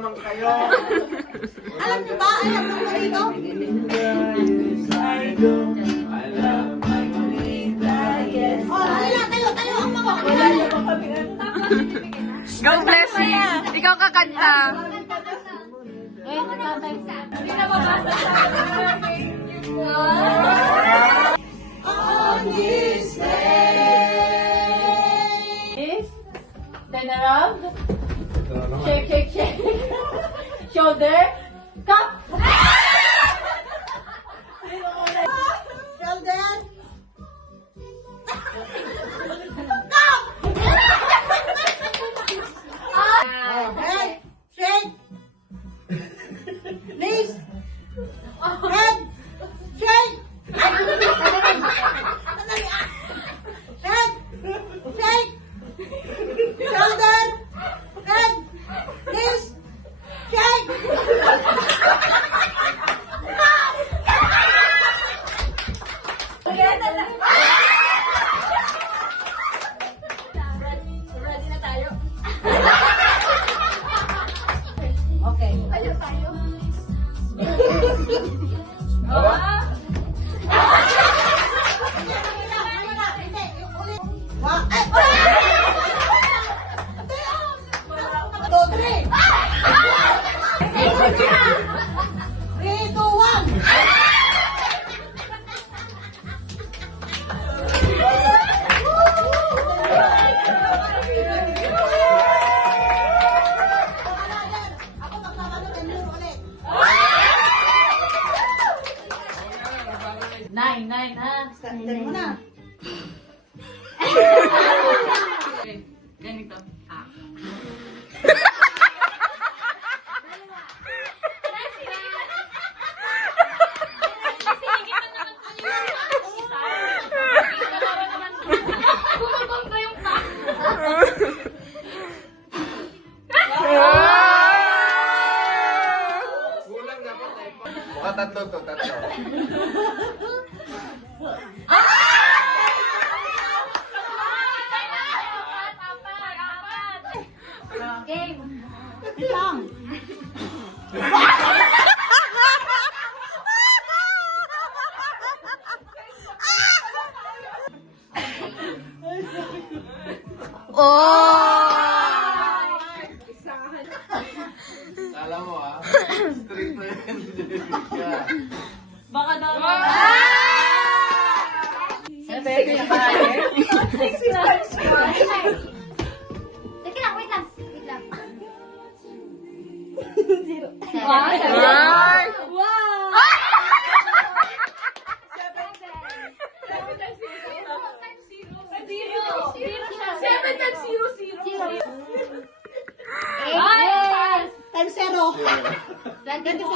naman kayo. Alam niyo ba? Alam mo ba ito? Oh, halina, tayo ang mga. Go, Blessing! Ikaw kakanta. Hindi na mabasa sa On this day. Turn around. Shake, shake, shake. Shoulder. Cup. Shoulder. Head. Shake. Knees. Head. Shake. Head. Shake. Shoulder. Head. Knees. Shake. Ready na tayo. Okay. Tayo tayo. Two, three. 3, 2, 1. Ako magkakaroon ng luro ulit. 9 ha. Startin mo na. Ganito. Kulang na po. Mukha tatlo to, tatlo. Game. Isang. Kala mo strict na yan. Baka daw. Baby, bye. Teka lang, Wait lang. Ay! Wow! Seven times zero. Times 0. 24.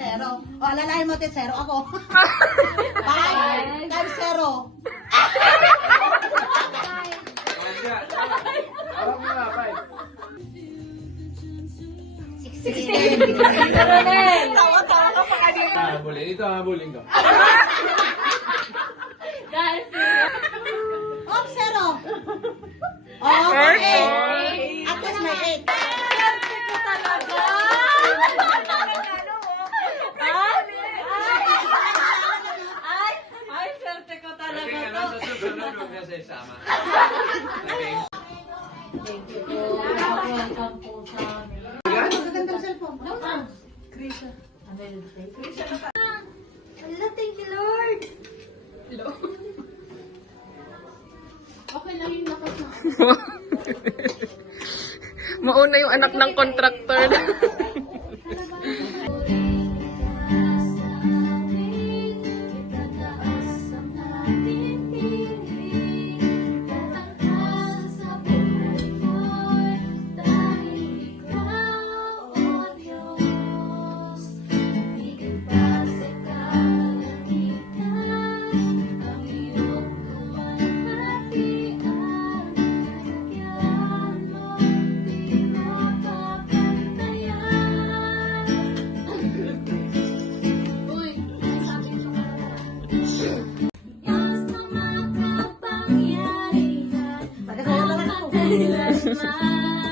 Zero. O, alalahin mo din 0. Ako. 5 times 0. Alam mo na, 16. Tawa-tawa ka pa kanina. Habulin. Ito, habulin ka. Guys, Oh, 0. Oh, Perfect. 8. At least may 8. ko talaga. Ay, swerte ko talaga Kasi to. nga sa susunod, huwag niya sa isama. Okay. Welcome po sa amin. Magandang cellphone. Wala, thank you, Lord. Okay lang yung lakas na. Mauna yung anak ng contractor. Smile.